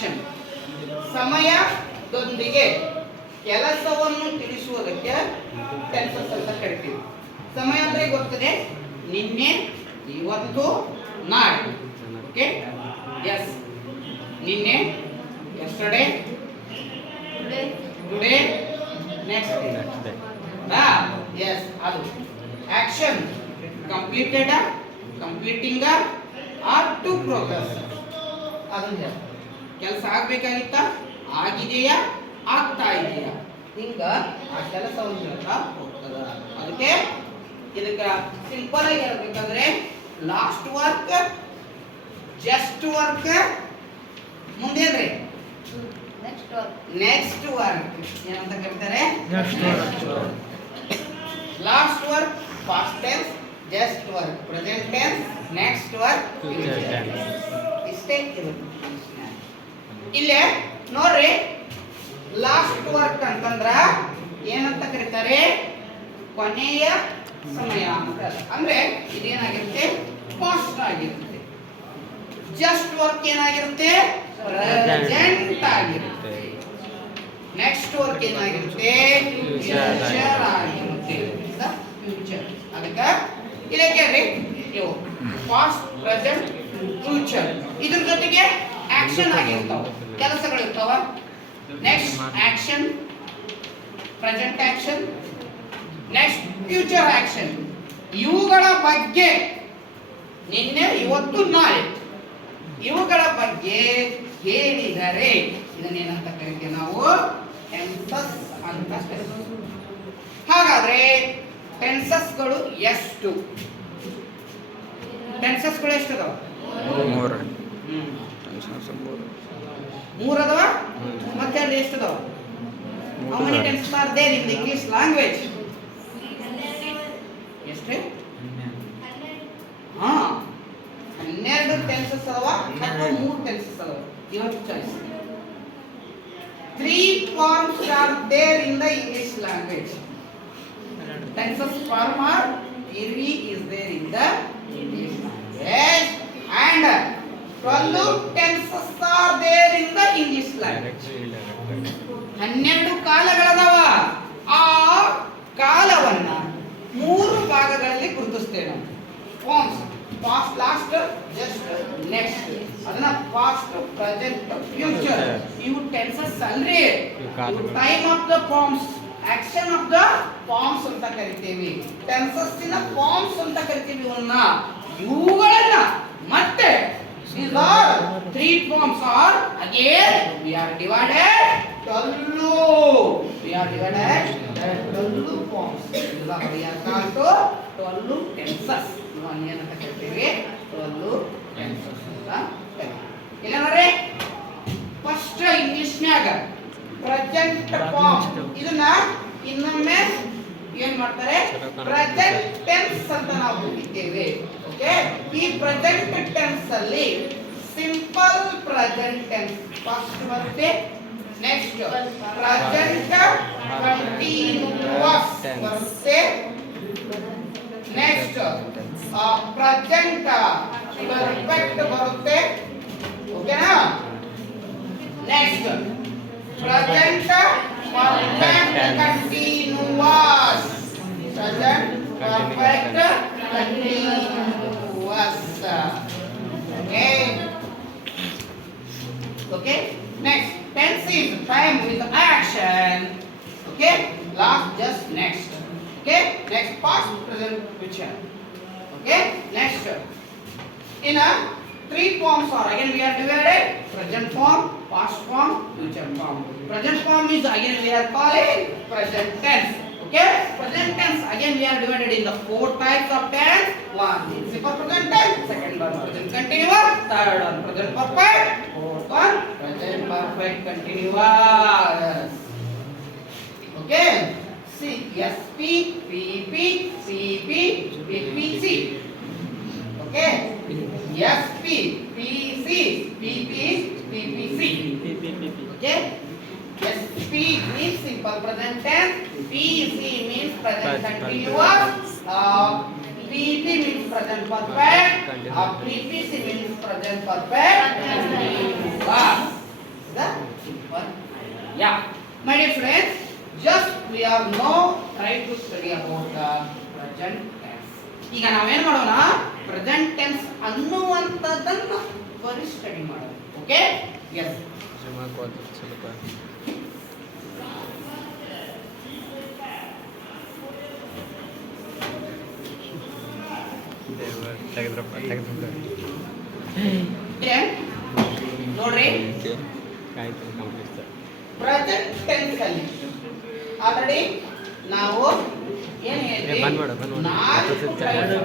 Action. ಸಮಯದೊಂದಿಗೆ ಕೆಲಸವನ್ನು ತಿಳಿಸುವುದಕ್ಕೆ tenses ಅಂತ ಕರಿತೀವಿ. ಸಮಯ ಅಂದ್ರೆ ಗೊತ್ತದೆ, ನಿನ್ನೆ, ಇವತ್ತು, ನಾಳೆ. ಓಕೆ, ಎಸ್, ನಿನ್ನೆ, yesterday, today, next day. Yes, ಅದು action. Completed, completing or to progress. ಅದನ್ನ ಕೆಲಸ ಆಗ್ಬೇಕಾಗಿತ್ತ, ಆಗಿದೆಯಾ, ಆಗ್ತಾ ಇದೆಯಾ, ಹಿಂಗ ಆ ಕೆಲಸವನ್ನು ಹೇಳ್ತಾ ಹೋಗ್ತದ. ಅದಕ್ಕೆ ಇದಕ್ಕ ಸಿಂಪಲ್ ಆಗಿ ಹೇಳ್ಬೇಕಂದ್ರೆ ಲಾಸ್ಟ್ ವರ್ಕ್, ಜಸ್ಟ್ ವರ್ಕ್, ಮುಂದೇನ್ರಿ ನೆಕ್ಸ್ಟ್ ವರ್ಕ್ ಏನಂತ ಕರೀತಾರೆ? Last work past tense, just work present tense, next work future tense. ಇಷ್ಟೇ ಇರುತ್ತೆ. ಇಲ್ಲೇ ನೋಡ್ರಿ, ಲಾಸ್ಟ್ ವರ್ಕ್ ಅಂತಂದ್ರ ಏನಂತ ಕರೀತಾರೆ? ಕೊನೆಯ ಸಮಯ ಅಂತ. ಅಂದ್ರೆ ಇದೇನಾಗಿರುತ್ತೆ? ಪಾಸ್ಟ್ ಆಗಿರುತ್ತೆ. ಜಸ್ಟ್ ವರ್ಕ್ ಏನಾಗಿರುತ್ತೆ? ಪ್ರೆಸೆಂಟ್ ಆಗಿರುತ್ತೆ. ನೆಕ್ಸ್ಟ್ ವರ್ಕ್ ಏನಾಗಿರುತ್ತೆ? ಫ್ಯೂಚರ್ ಆಗಿರುತ್ತೆ. ಫ್ಯೂಚರ್. ಅದಕ್ಕೆ ಇಲ್ಲೇ ಕೇಳ್ರಿ, ಇವು ಪಾಸ್ಟ್, ಪ್ರೆಸೆಂಟ್, ಫ್ಯೂಚರ್. ಇದ್ರ ಜೊತೆಗೆ ಆಕ್ಷನ್ ಆಗಿರ್ತಾವ, ಕೆಲಸಗಳು ಇರ್ತಾವ. Next action, present action, next future action. ಇವುಗಳ ಬಗ್ಗೆ ನಿನ್ನೆ, ಇವತ್ತು, ನಾಳೆ ಇವುಗಳ ಬಗ್ಗೆ ಹೇಳಿದರೆ ಇದನ್ನೇನಂತ ಕರಿತೀವಿ ನಾವು? ಟೆನ್ಸಸ್ ಅಂತ ಕರಿತೀವಿ. ಹಾಗಾದ್ರೆ ಟೆನ್ಸಸ್ಗಳು ಎಷ್ಟು? ಟೆನ್ಸಸ್ಗಳು ಎಷ್ಟು ಅದಾವ? ಮೂರು ಅದಾವ. ಮತ್ತೆ ಅಲ್ಲಿ ಎಷ್ಟು ಅದಾವ? How many tenses are there in the English language? ಎಷ್ಟು? 12 ಟೆನ್ಸಸ್ ಅದಾವ ಅಥವಾ 3 ಟೆನ್ಸಸ್ ಅದಾವ? Your choice. 3 forms are there in the English language. Tenses form or theory is there in the English language, and 12 tenses are there in the English language. 12 ಕಾಲಗಳದಾವ. ಆ ಕಾಲವನ್ನ 3 ಭಾಗಗಳಲ್ಲಿ ಗುರುತಿಸ್ತೇವೆ ನಾವು. Forms: past, last, just, next. ಅದನ್ನ past, present, future. ಇವು tenses ಅಲ್ರಿ. Time of the forms, action of the forms ಅಂತ ಕರಿತೀವಿ. Tenses ಇನ ಫಾರ್ಮ್ಸ್ ಅಂತ ಕರಿತೀವಿ ಇವನ್ನ. ಇವುಗಳನ್ನ ಮತ್ತೆ these are 3 forms are again we are divided 12. We are divided 12 forms. ಇದನ್ನ we are called to 12 tenses. ಇವನ್ನ ಏನಂತ ಕರಿತೀವಿ? 12 tenses ಅಂತ ಕರಿತೀವಿ. ಇಲ್ಲ ನೋಡಿ, ಫಸ್ಟ್ ಇಂಗ್ಲಿಷ್ ನ್ಯಾಗ ಪ್ರೆಸೆಂಟ್ ಫಾರ್ಮ್ ಇದನ್ನ ಇನ್ನೊಮ್ಮೆ ಏನ್ ಮಾಡ್ತಾರೆ? ಪ್ರೆಸೆಂಟ್ ಟೆನ್ಸ್ ಅಂತ ನಾವು ಕರೀತೇವೆ. ಓಕೆ, ಈ ಪ್ರೆಸೆಂಟ್ ಟೆನ್ಸ್ ಅಲ್ಲಿ ಸಿಂಪಲ್ ಪ್ರೆಸೆಂಟ್ ಟೆನ್ಸ್ ಫಸ್ಟ್ ಬರುತ್ತೆ. ನೆಕ್ಸ್ಟ್ ಪ್ರೆಸೆಂಟ್ ಕಂಟಿನ್ಯೂಸ್ ಬರುತ್ತೆ. ನೆಕ್ಸ್ಟ್ ಪ್ರೆಸೆಂಟ್ ಪರ್ಫೆಕ್ಟ್ ಬರುತ್ತೆ. ಓಕೆನಾ? Next present perfect continuous. Present perfect continuous. Okay, next tense is time with action. Okay, last, just, next. Okay, next past, present, future. Okay, next in a 3 forms are again we are divided: present form, past form, future form. Present form is again we are calling present tense. Okay, present tense again we are divided in the 4 types of tense. One is simple present tense, second one present continuous, third one present perfect, fourth one present perfect continuous. Okay, see SP, PP, CP, PPC. Okay, SP, PC, PP, PPC. Okay, SP means simple present tense, PC means present continuous, PP means present perfect, PPC means present perfect continuous. Yeah, my dear friends, just we are now trying to study about the present tense. ಈಗ ನಾವೇನ್ ಮಾಡೋಣ, present tense ಅನ್ನುವಂಥದ್ದನ್ನು ಬರೀ study ಮಾಡೋಣ. Okay, yes. ನೋಡ್ರಿ, present tense ಅಲ್ಲಿ already ನಾವು ಏನ್ ಹೇಳಿದ್ವಿ, 4